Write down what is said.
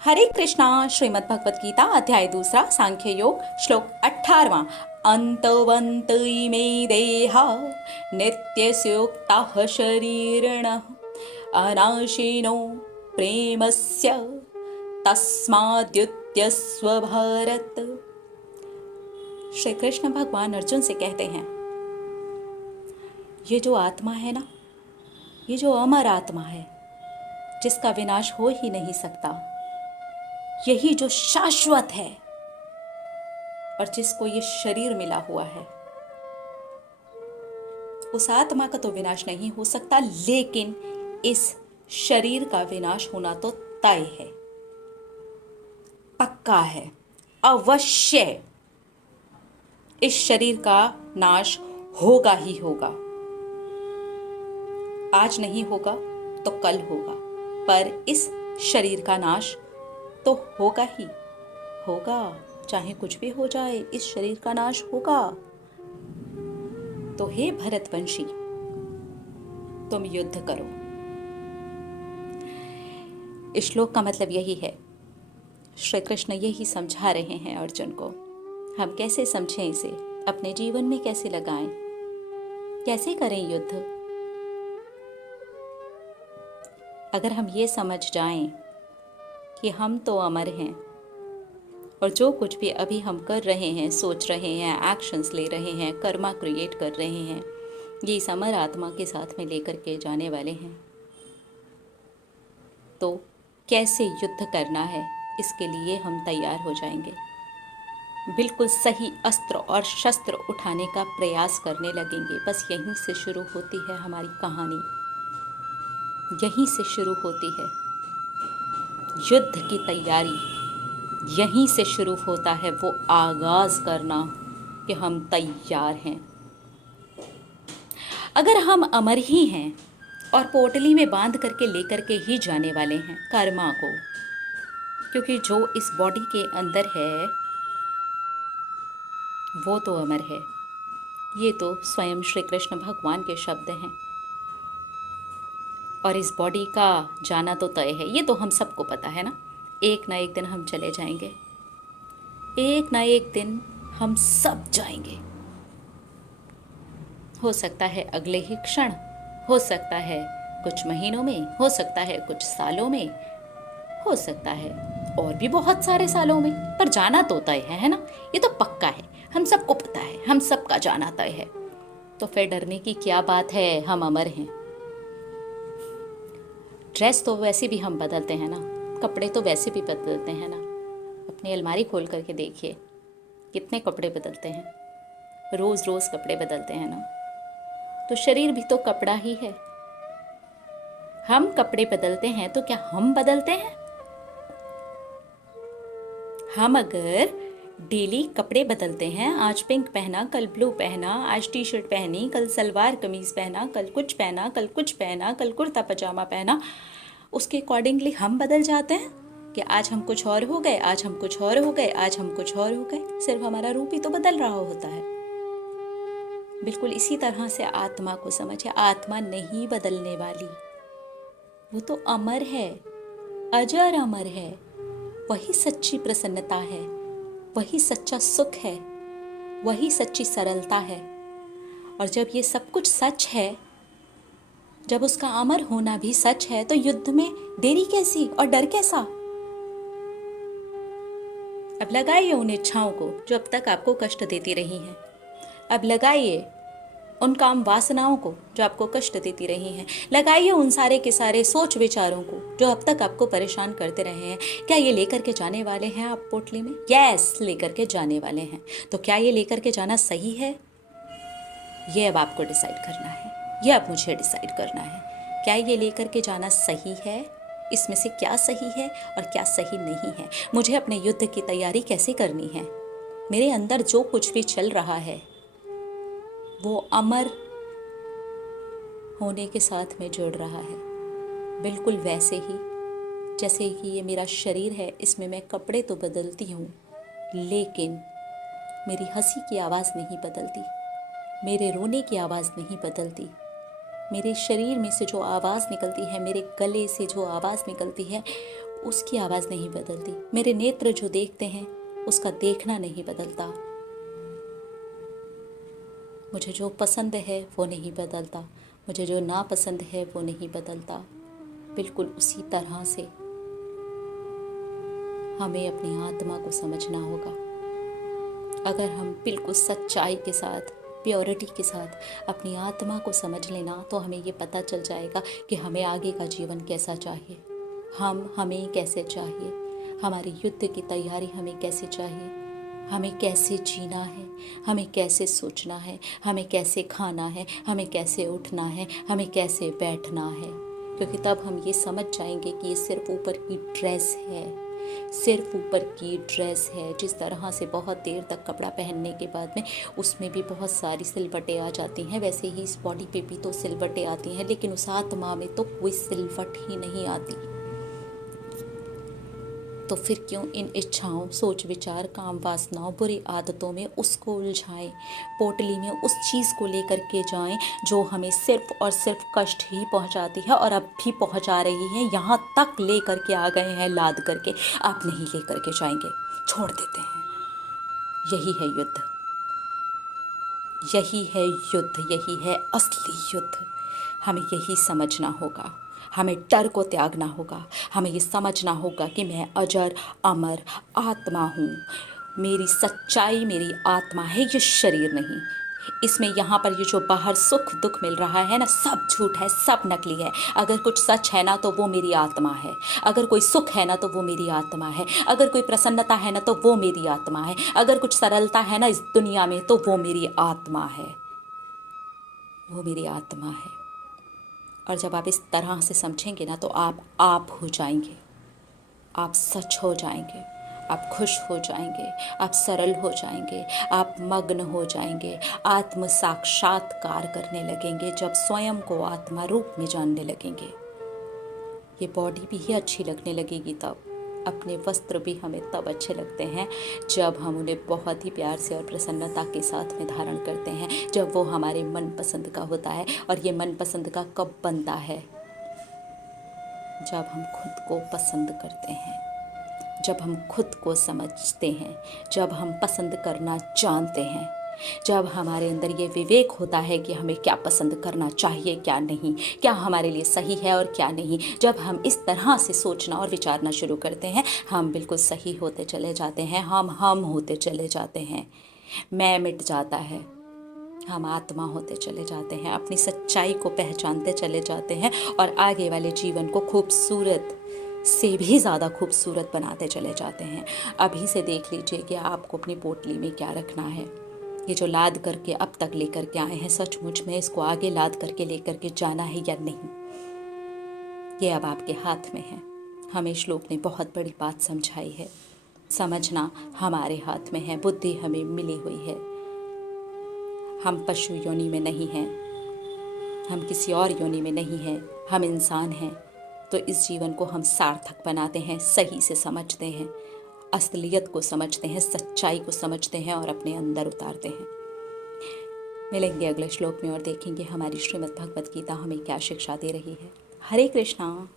हरे कृष्णा। श्रीमद् भगवत गीता अध्याय 2 सांख्य योग श्लोक 18वां। अंतवंत इमे देहा नित्यस्योक्ताः शरीरिणः अनाशिनो प्रेमस्य तस्माद्युत्यस्व भारत। श्री कृष्ण भगवान अर्जुन से कहते हैं, ये जो आत्मा है ना, ये जो अमर आत्मा है जिसका विनाश हो ही नहीं सकता, यही जो शाश्वत है और जिसको ये शरीर मिला हुआ है, उस आत्मा का तो विनाश नहीं हो सकता, लेकिन इस शरीर का विनाश होना तो तय है, पक्का है, अवश्य। इस शरीर का नाश होगा ही होगा। आज नहीं होगा तो कल होगा, पर इस शरीर का नाश तो होगा ही होगा। चाहे कुछ भी हो जाए, इस शरीर का नाश होगा। तो हे भरतवंशी, तुम युद्ध करो। इस श्लोक का मतलब यही है, श्री कृष्ण यही समझा रहे हैं अर्जुन को। हम कैसे समझें इसे, अपने जीवन में कैसे लगाएं, कैसे करें युद्ध। अगर हम ये समझ जाएं कि हम तो अमर हैं और जो कुछ भी अभी हम कर रहे हैं, सोच रहे हैं, एक्शंस ले रहे हैं, कर्मा क्रिएट कर रहे हैं, ये इस अमर आत्मा के साथ में लेकर के जाने वाले हैं, तो कैसे युद्ध करना है, इसके लिए हम तैयार हो जाएंगे। बिल्कुल सही अस्त्र और शस्त्र उठाने का प्रयास करने लगेंगे। बस यहीं से शुरू होती है हमारी कहानी, यहीं से शुरू होती है युद्ध की तैयारी, यहीं से शुरू होता है वो आगाज करना कि हम तैयार हैं। अगर हम अमर ही हैं और पोटली में बांध करके लेकर के ही जाने वाले हैं कर्मा को, क्योंकि जो इस बॉडी के अंदर है वो तो अमर है। ये तो स्वयं श्री कृष्ण भगवान के शब्द हैं। और इस बॉडी का जाना तो तय है, ये तो हम सबको पता है ना। एक ना एक दिन हम चले जाएंगे, एक ना एक दिन हम सब जाएंगे। हो सकता है अगले ही क्षण, हो सकता है कुछ महीनों में, हो सकता है कुछ सालों में, हो सकता है और भी बहुत सारे सालों में, पर जाना तो तय है ना। ये तो पक्का है, हम सबको पता है, हम सबका जाना तय है। तो फिर डरने की क्या बात है, हम अमर हैं। ड्रेस तो वैसे भी हम बदलते हैं ना, कपड़े तो वैसे भी बदलते हैं ना। अपनी अलमारी खोल करके देखिए, कितने कपड़े बदलते हैं, रोज़ रोज़ कपड़े बदलते हैं ना। तो शरीर भी तो कपड़ा ही है। हम कपड़े बदलते हैं तो क्या हम बदलते हैं? हम अगर डेली कपड़े बदलते हैं, आज पिंक पहना, कल ब्लू पहना, आज टी शर्ट पहनी, कल सलवार कमीज पहना, कल कुछ पहना, कल कुछ पहना, कल कुर्ता पजामा पहना, उसके अकॉर्डिंगली हम बदल जाते हैं कि आज हम कुछ और हो गए, आज हम कुछ और हो गए, आज हम कुछ और हो गए। सिर्फ हमारा रूप ही तो बदल रहा होता है। बिल्कुल इसी तरह से आत्मा को समझे, आत्मा नहीं बदलने वाली, वो तो अमर है, अजर अमर है। वही सच्ची प्रसन्नता है, वही सच्चा सुख है, वही सच्ची सरलता है। और जब ये सब कुछ सच है, जब उसका अमर होना भी सच है, तो युद्ध में देरी कैसी और डर कैसा। अब लगाइए उन इच्छाओं को जो अब तक आपको कष्ट देती रही हैं। अब लगाइए उन काम वासनाओं को जो आपको कष्ट देती रही हैं। लगाइए उन सारे के सारे सोच विचारों को जो अब तक आपको परेशान करते रहे हैं। क्या ये लेकर के जाने वाले हैं आप पोटली में? यस, लेकर के जाने वाले हैं। तो क्या ये लेकर के जाना सही है? ये अब आपको डिसाइड करना है, ये अब मुझे डिसाइड करना है। क्या ये लेकर के जाना सही है? इसमें से क्या सही है और क्या सही नहीं है? मुझे अपने युद्ध की तैयारी कैसे करनी है? मेरे अंदर जो कुछ भी चल रहा है वो अमर होने के साथ में जुड़ रहा है। बिल्कुल वैसे ही जैसे कि ये मेरा शरीर है, इसमें मैं कपड़े तो बदलती हूँ, लेकिन मेरी हंसी की आवाज़ नहीं बदलती, मेरे रोने की आवाज़ नहीं बदलती। मेरे शरीर में से जो आवाज़ निकलती है, मेरे गले से जो आवाज़ निकलती है, उसकी आवाज़ नहीं बदलती। मेरे नेत्र जो देखते हैं उसका देखना नहीं बदलता। मुझे जो पसंद है वो नहीं बदलता, मुझे जो नापसंद है वो नहीं बदलता। बिल्कुल उसी तरह से हमें अपनी आत्मा को समझना होगा। अगर हम बिल्कुल सच्चाई के साथ, प्योरिटी के साथ अपनी आत्मा को समझ लेना, तो हमें ये पता चल जाएगा कि हमें आगे का जीवन कैसा चाहिए, हमें कैसे चाहिए, हमारी युद्ध की तैयारी हमें कैसे चाहिए, हमें कैसे जीना है, हमें कैसे सोचना है, हमें कैसे खाना है, हमें कैसे उठना है, हमें कैसे बैठना है। क्योंकि तब हम ये समझ जाएंगे कि ये सिर्फ ऊपर की ड्रेस है, सिर्फ ऊपर की ड्रेस है। जिस तरह से बहुत देर तक कपड़ा पहनने के बाद में उसमें भी बहुत सारी सिलवटें आ जाती हैं, वैसे ही इस बॉडी पे भी तो सिलवटें आती हैं, लेकिन उस आत्मा में तो कोई सिलवट ही नहीं आती। तो फिर क्यों इन इच्छाओं, सोच विचार, काम वासनाओं, बुरी आदतों में उसको उलझाएं, पोटली में उस चीज़ को लेकर के जाएं जो हमें सिर्फ और सिर्फ कष्ट ही पहुंचाती है और अब भी पहुंचा रही है। यहाँ तक ले करके आ गए हैं लाद करके, आप नहीं ले करके जाएंगे, छोड़ देते हैं। यही है युद्ध, यही है युद्ध, यही है असली युद्ध। हमें यही समझना होगा, हमें डर को त्यागना होगा, हमें ये समझना होगा कि मैं अजर अमर आत्मा हूँ। मेरी सच्चाई मेरी आत्मा है, ये शरीर नहीं। इसमें यहाँ पर ये जो बाहर सुख दुख मिल रहा है ना, सब झूठ है, सब नकली है। अगर कुछ सच है ना तो वो मेरी आत्मा है, अगर कोई सुख है ना तो वो मेरी आत्मा है, अगर कोई प्रसन्नता है ना तो वो मेरी आत्मा है, अगर कुछ सरलता है ना इस दुनिया में तो वो मेरी आत्मा है, वो मेरी आत्मा है। और जब आप इस तरह से समझेंगे ना तो आप हो जाएंगे, आप सच हो जाएंगे, आप खुश हो जाएंगे, आप सरल हो जाएंगे, आप मग्न हो जाएंगे, आत्म साक्षात्कार करने लगेंगे। जब स्वयं को आत्मा रूप में जानने लगेंगे, ये बॉडी भी ही अच्छी लगने लगेगी। तब अपने वस्त्र भी हमें तब अच्छे लगते हैं जब हम उन्हें बहुत ही प्यार से और प्रसन्नता के साथ में धारण करते हैं, जब वो हमारे मन पसंद का होता है। और ये मन पसंद का कब बनता है? जब हम खुद को पसंद करते हैं, जब हम खुद को समझते हैं, जब हम पसंद करना जानते हैं, जब हमारे अंदर ये विवेक होता है कि हमें क्या पसंद करना चाहिए, क्या नहीं, क्या हमारे लिए सही है और क्या नहीं। जब हम इस तरह से सोचना और विचारना शुरू करते हैं, हम बिल्कुल सही होते चले जाते हैं, हम होते चले जाते हैं, मैं मिट जाता है, हम आत्मा होते चले जाते हैं, अपनी सच्चाई को पहचानते चले जाते हैं और आगे वाले जीवन को खूबसूरत से भी ज़्यादा खूबसूरत बनाते चले जाते हैं। अभी से देख लीजिए कि आपको अपनी पोटली में क्या रखना है। ये जो लाद करके अब तक लेकर के आए हैं, सचमुच में इसको आगे लाद करके लेकर के जाना है या नहीं, ये अब आपके हाथ में है। हमें श्लोक ने बहुत बड़ी बात समझाई है। समझना हमारे हाथ में है, बुद्धि हमें मिली हुई है। हम पशु योनि में नहीं हैं, हम किसी और योनि में नहीं हैं, हम इंसान हैं। तो इस जीवन को हम सार्थक बनाते हैं, सही से समझते हैं, असलियत को समझते हैं, सच्चाई को समझते हैं और अपने अंदर उतारते हैं। मिलेंगे अगले श्लोक में और देखेंगे हमारी श्रीमद् भगवत गीता हमें क्या शिक्षा दे रही है। हरे कृष्णा।